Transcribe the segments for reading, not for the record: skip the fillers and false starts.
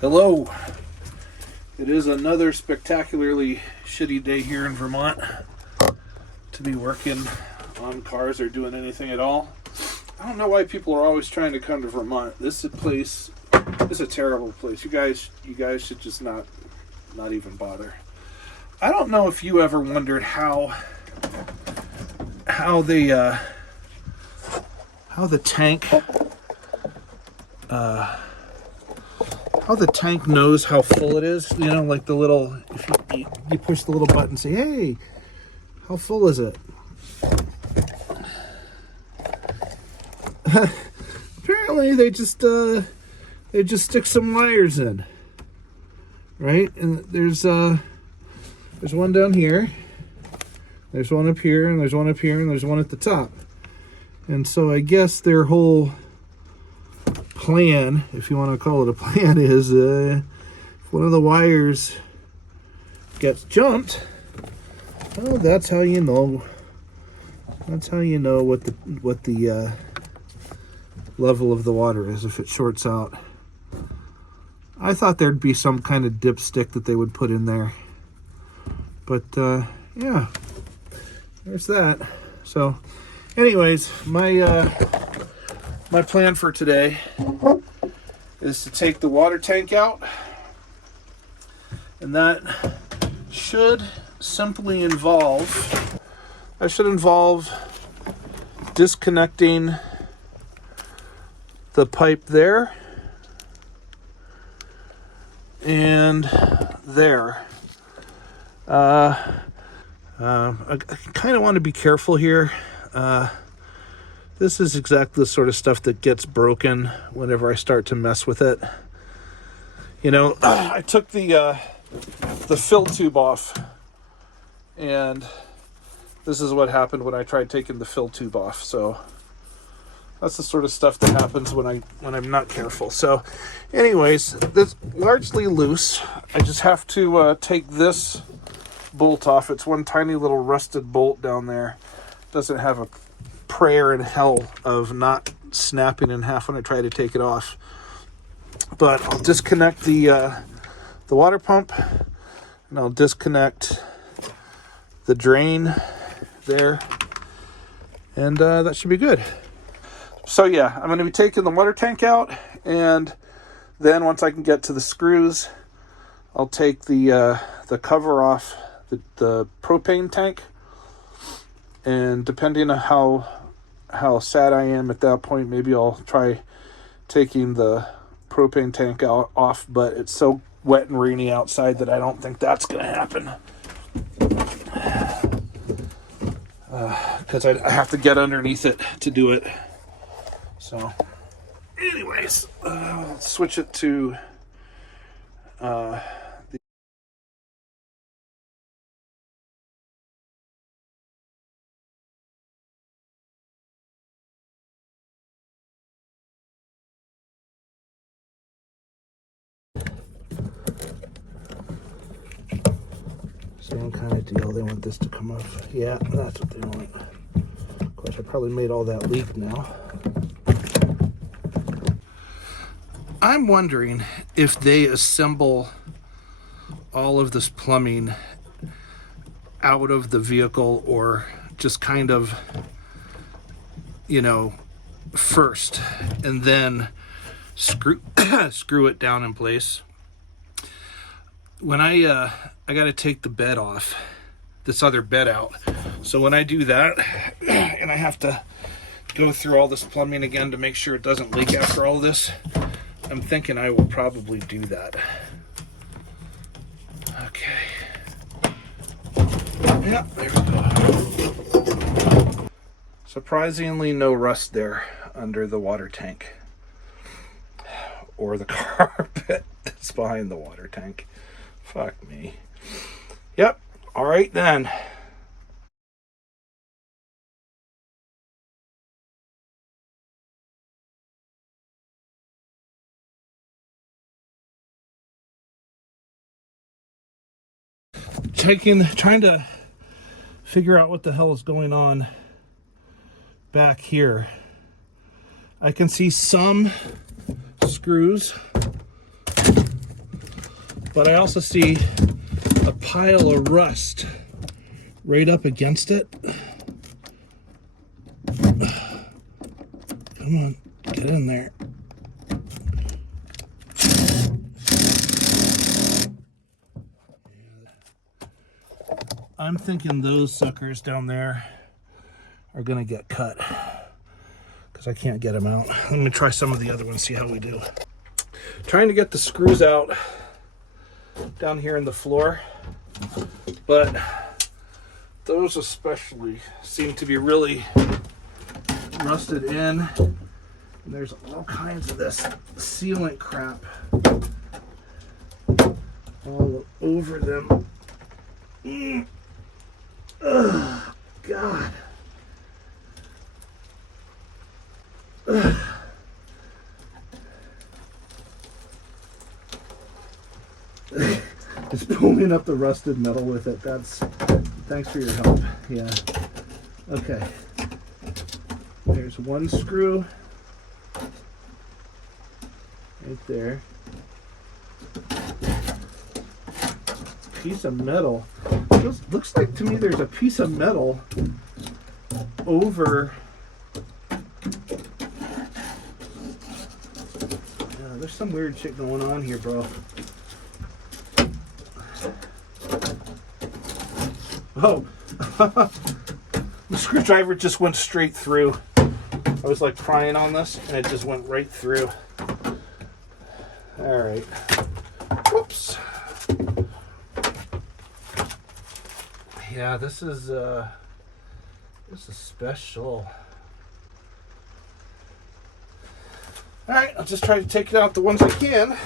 Hello. It is another spectacularly shitty day here in Vermont to be working on cars or doing anything at all. I don't know why people are always trying to come to Vermont. This is a terrible place. You guys should just not even bother. I don't know if you ever wondered how the tank knows how full it is. You know, like the little, if you push the little button and say, hey, how full is it? Apparently they just stick some wires in, right? And there's one down here, there's one up here, and there's one up here, and there's one at the top. And so I guess their whole plan, if you want to call it a plan, is if one of the wires gets jumped, well, that's how you know. That's how you know what the level of the water is, if it shorts out. I thought there'd be some kind of dipstick that they would put in there, but yeah, there's that. So anyways, my plan for today is to take the water tank out, and that should involve disconnecting the pipe there and there. I kind of want to be careful here. This is exactly the sort of stuff that gets broken whenever I start to mess with it. You know, I took the fill tube off, and this is what happened when I tried taking the fill tube off. So that's the sort of stuff that happens when I'm not careful. So anyways, that's largely loose. I just have to take this bolt off. It's one tiny little rusted bolt down there. Doesn't have a prayer in hell of not snapping in half when I try to take it off. But I'll disconnect the water pump, and I'll disconnect the drain there, and that should be good. So yeah, I'm going to be taking the water tank out, and then once I can get to the screws, I'll take the cover off the propane tank, and depending on how sad I am at that point, maybe I'll try taking the propane tank off, but it's so wet and rainy outside that I don't think that's going to happen. Because I have to get underneath it to do it. So anyways, let's switch it to same kind of deal. They want this to come off. Yeah, that's what they want. Of course, I probably made all that leak now. I'm wondering if they assemble all of this plumbing out of the vehicle, or just kind of, you know, first, and then screw it down in place. When I got to take the bed off, this other bed out. So when I do that, and I have to go through all this plumbing again to make sure it doesn't leak after all this, I'm thinking I will probably do that. Okay. Yeah, there we go. Surprisingly, no rust there under the water tank, or the carpet that's behind the water tank. Fuck me. Yep. All right then. Trying to figure out what the hell is going on back here. I can see some screws but I also see a pile of rust right up against it. Come on, get in there. I'm thinking those suckers down there are gonna get cut because I can't get them out. Let me try some of the other ones, see how we do. Trying to get the screws out down here in the floor, but those especially seem to be really rusted in. And there's all kinds of this sealant crap all over them. Ugh, God. Ugh. Just pulling up the rusted metal with it. Thanks for your help. Yeah. Okay. There's one screw right there. Piece of metal. Looks like to me there's a piece of metal over. Yeah, there's some weird shit going on here, bro. Oh, the screwdriver just went straight through. I was like prying on this and it just went right through. All right. Whoops. Yeah, this is special. All right, I'll just try to take out the ones I can.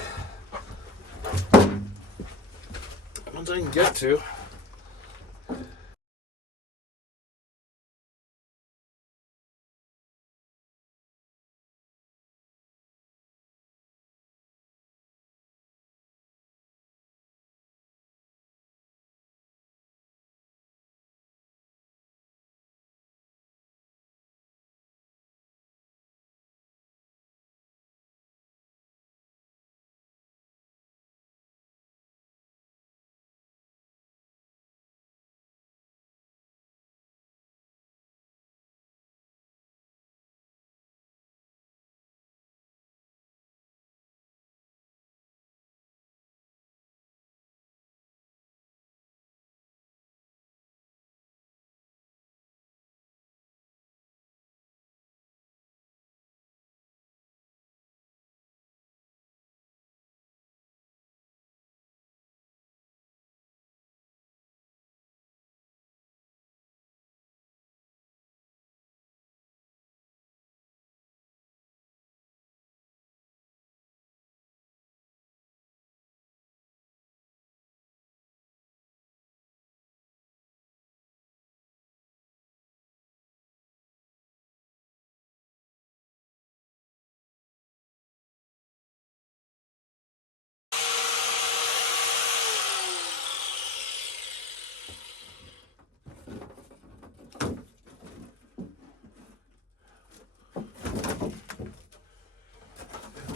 The ones I can get to.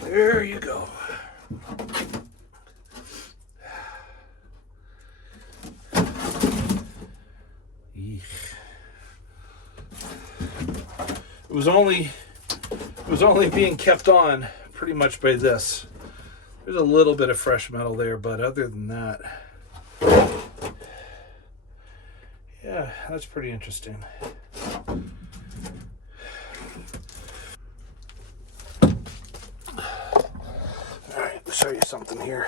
There you go. Eesh. It was only being kept on pretty much by this. There's a little bit of fresh metal there, but other than that, yeah, that's pretty interesting. Show you something here.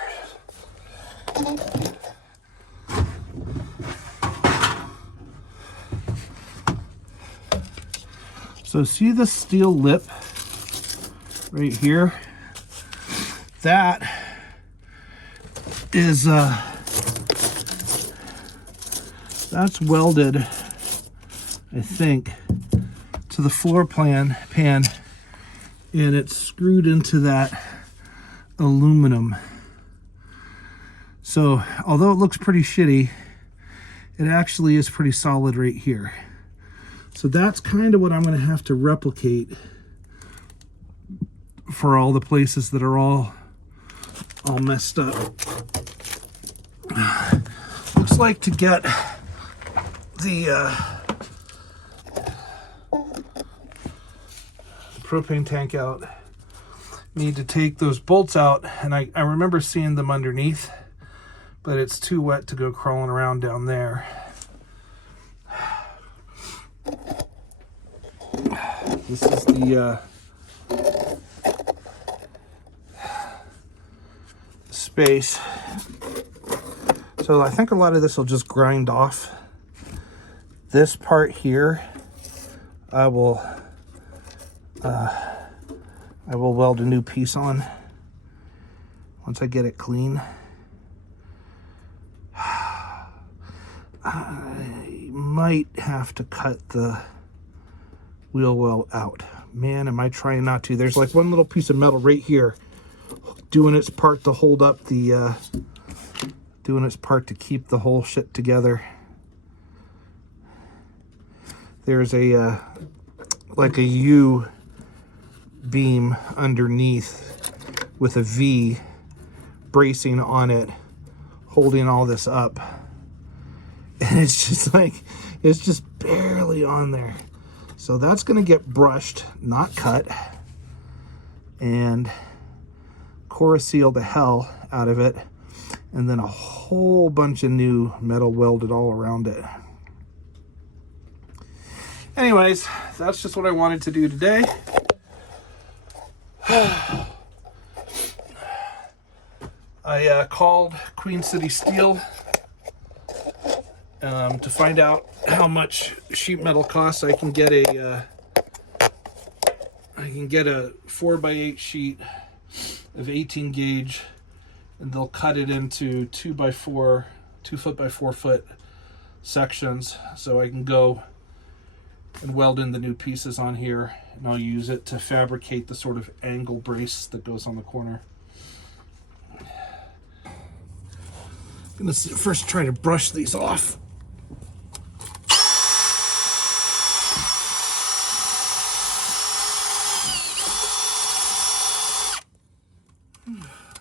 So see the steel lip right here? That is that's welded, I think, to the floor pan, and it's screwed into that aluminum. So although it looks pretty shitty, it actually is pretty solid right here. So that's kind of what I'm going to have to replicate for all the places that are all messed up. Looks like to get the propane tank out, need to take those bolts out, and I remember seeing them underneath, but it's too wet to go crawling around down there. This is the space. So I think a lot of this will just grind off. This part here, I will weld a new piece on once I get it clean. I might have to cut the wheel well out. Man, am I trying not to. There's like one little piece of metal right here doing its part to hold up the doing its part to keep the whole shit together. There's a like a U beam underneath with a V bracing on it, holding all this up, and it's just like, it's just barely on there. So that's going to get brushed, not cut, and Corroseal the hell out of it, and then a whole bunch of new metal welded all around it. Anyways, that's just what I wanted to do today. I called Queen City Steel to find out how much sheet metal costs. I can get a 4x8 sheet of 18 gauge, and they'll cut it into 2x4, 2 foot by 4 foot sections, so I can go and weld in the new pieces on here, and I'll use it to fabricate the sort of angle brace that goes on the corner. I'm gonna first try to brush these off.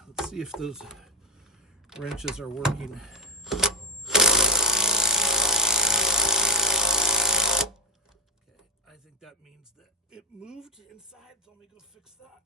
Let's see if those wrenches are working. That means that it moved inside, so let me go fix that.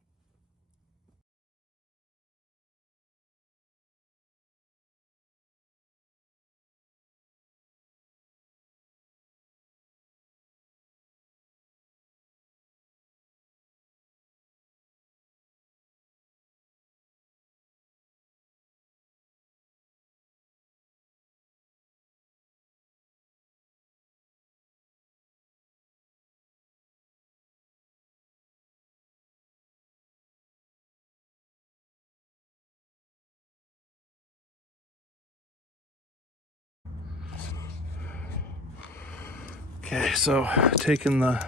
Okay, so taking the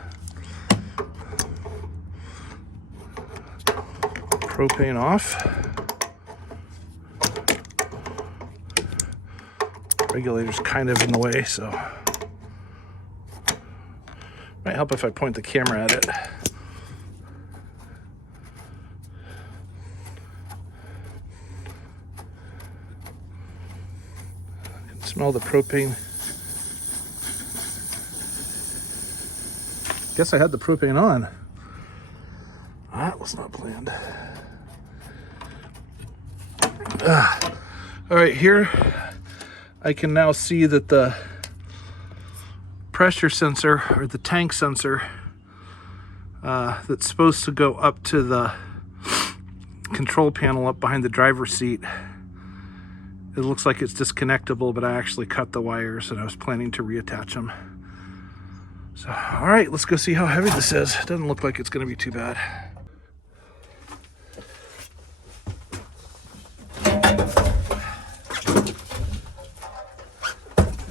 propane off. Regulator's kind of in the way, so might help if I point the camera at it. I can smell the propane. Guess I had the propane on. That was not planned. All right, here I can now see that the pressure sensor, or the tank sensor, that's supposed to go up to the control panel up behind the driver's seat, it looks like it's disconnectable, but I actually cut the wires and I was planning to reattach them. So, all right, let's go see how heavy this is. It doesn't look like it's going to be too bad.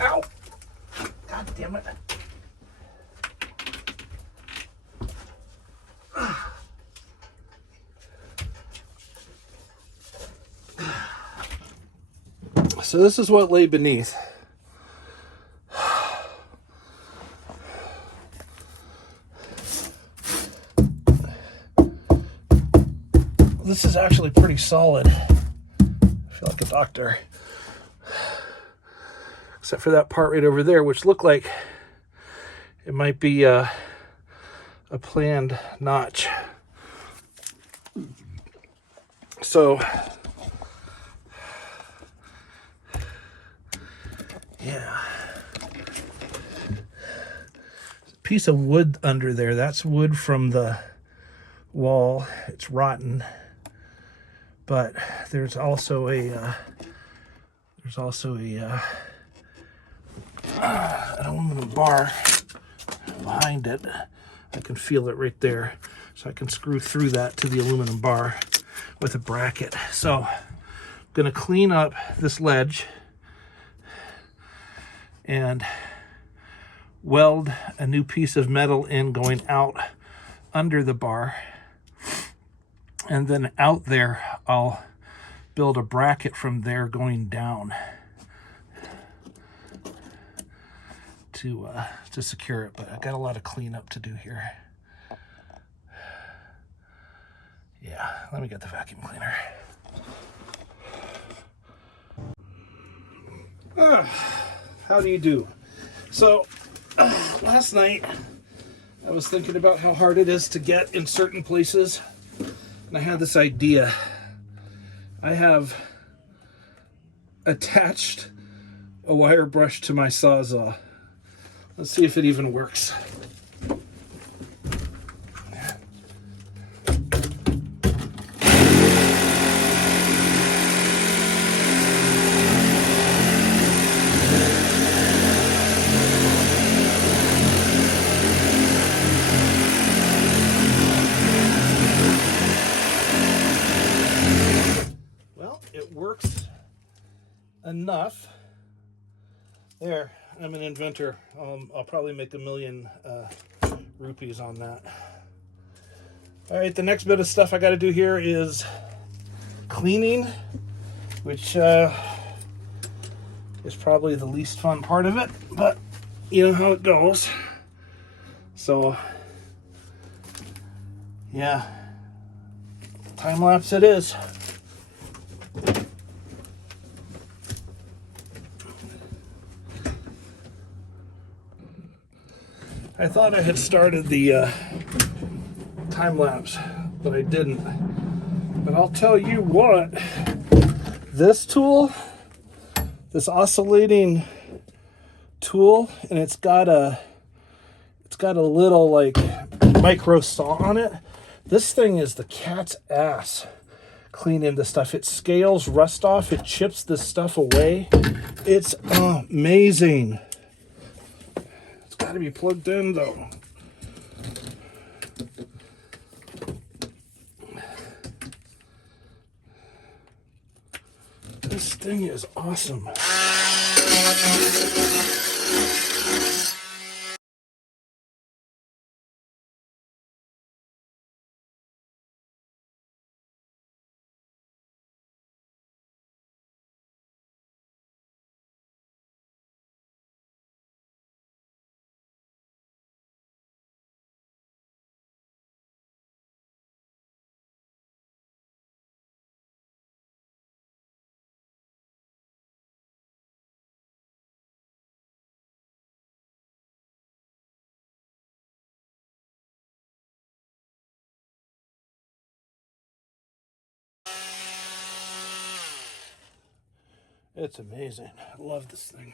Ow! God damn it. So this is what lay beneath. This is actually pretty solid. I feel like a doctor. except for that part right over there, which looked like it might be a planned notch. So yeah, piece of wood under there. That's wood from the wall. It's rotten, but there's also a an aluminum bar behind it. I can feel it right there, so I can screw through that to the aluminum bar with a bracket. So I'm gonna clean up this ledge and weld a new piece of metal in going out under the bar, and then out there I'll build a bracket from there going down to secure it. But I got a lot of cleanup to do here. Yeah, let me get the vacuum cleaner. How do you do? So last night I was thinking about how hard it is to get in certain places, and I had this idea. I have attached a wire brush to my Sawzall. Let's see if it even works. Well, it works enough. There, I'm an inventor. I'll probably make $1 million rupees on that. All right, the next bit of stuff I got to do here is cleaning, which is probably the least fun part of it, but you know how it goes. So, yeah, time lapse it is. I thought I had started the time lapse, but I didn't. But I'll tell you what, this tool, this oscillating tool, and it's got a little like micro saw on it. This thing is the cat's ass cleaning the stuff. It scales rust off, it chips this stuff away. It's amazing. Got to be plugged in though. This thing is awesome. It's amazing. I love this thing.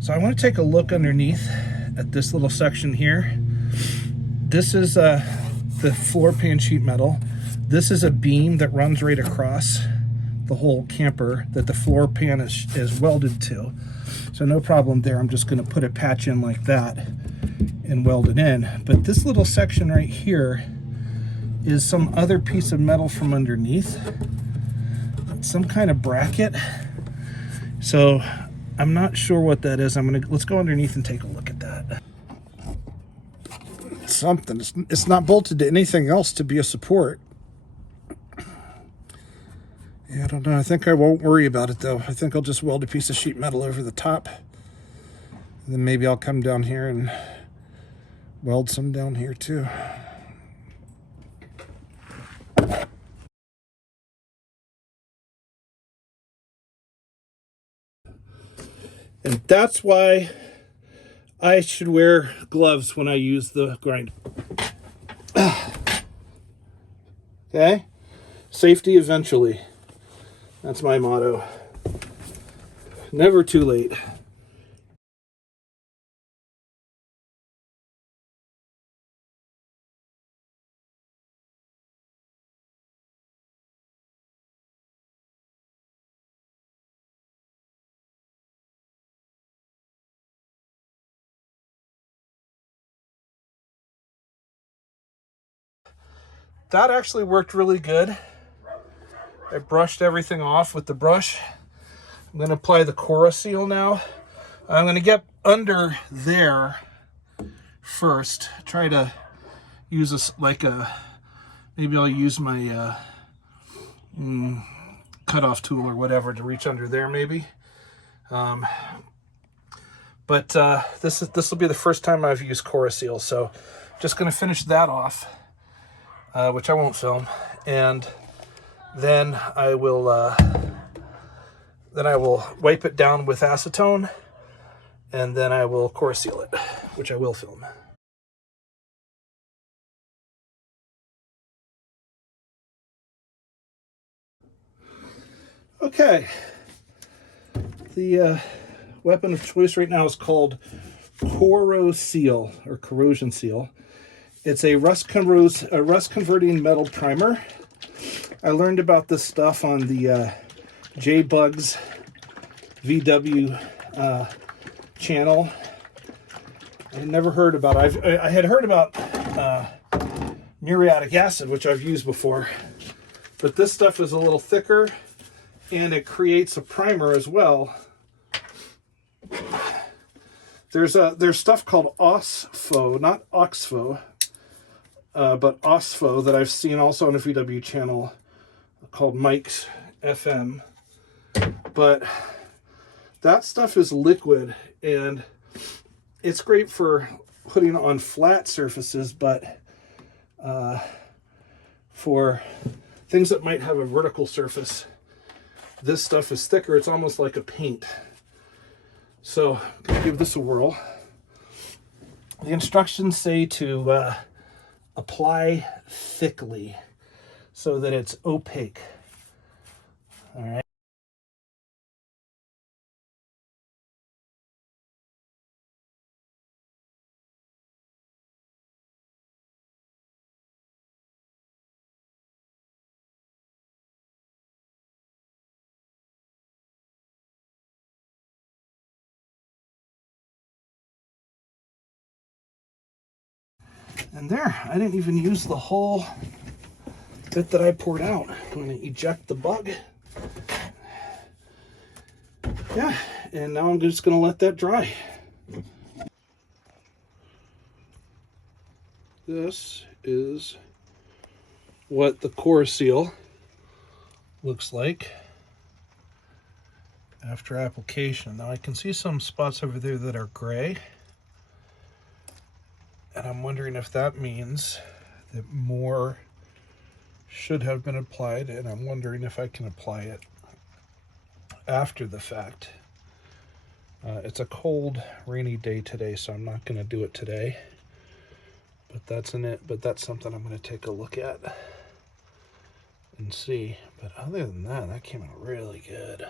So I want to take a look underneath at this little section here. This is the floor pan sheet metal. This is a beam that runs right across the whole camper that the floor pan is welded to. So no problem there. I'm just going to put a patch in like that and weld it in. But this little section right here is some other piece of metal from underneath. Some kind of bracket. So I'm not sure what that is. Let's go underneath and take a look at that. Something. It's not bolted to anything else to be a support. Yeah, I don't know. I think I won't worry about it though. I think I'll just weld a piece of sheet metal over the top. And then maybe I'll come down here and weld some down here too. And that's why I should wear gloves when I use the grinder. Okay? Safety eventually. That's my motto. Never too late. That actually worked really good. I brushed everything off with the brush. I'm going to apply the Corroseal now. I'm going to get under there first. Try to use this like a, maybe I'll use my cutoff tool or whatever to reach under there maybe. But this will be the first time I've used Corroseal, so just going to finish that off, which I won't film, and then I will wipe it down with acetone, and then I will Corroseal it, which I will film. Okay, the weapon of choice right now is called Corroseal, or corrosion seal. It's a rust converting metal primer. I learned about this stuff on the J-Bugs VW channel. I never heard about it. I had heard about muriatic acid, which I've used before, but this stuff is a little thicker and it creates a primer as well. There's stuff called OSFO, not Oxfo, but OSFO that I've seen also on a VW channel called Mike's FM. But that stuff is liquid and it's great for putting on flat surfaces, but for things that might have a vertical surface, this stuff is thicker. It's almost like a paint. So I'm going to give this a whirl. The instructions say to apply thickly so that it's opaque. All right. And there, I didn't even use the whole bit that I poured out. I'm going to eject the bug. Yeah, and now I'm just going to let that dry. This is what the Corroseal looks like after application. Now I can see some spots over there that are gray. And I'm wondering if that means that more should have been applied, and I'm wondering if I can apply it after the fact. It's a cold, rainy day today, so I'm not going to do it today. But that's something I'm going to take a look at and see. But other than that, that came out really good.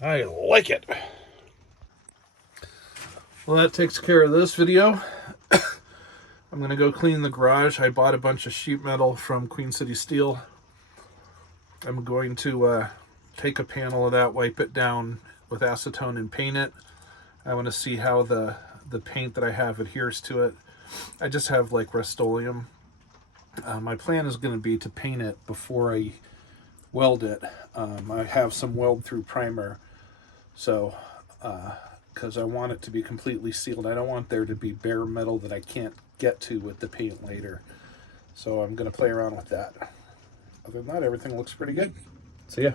I like it. Well, that takes care of this video. I'm going to go clean the garage. I bought a bunch of sheet metal from Queen City Steel. I'm going to take a panel of that, wipe it down with acetone and paint it. I want to see how the paint that I have adheres to it. I just have like Rust-Oleum My plan is going to be to paint it before I weld it. I have some weld through primer, so because I want it to be completely sealed. I don't want there to be bare metal that I can't get to with the paint later. So I'm going to play around with that. Other than that, everything looks pretty good. So yeah.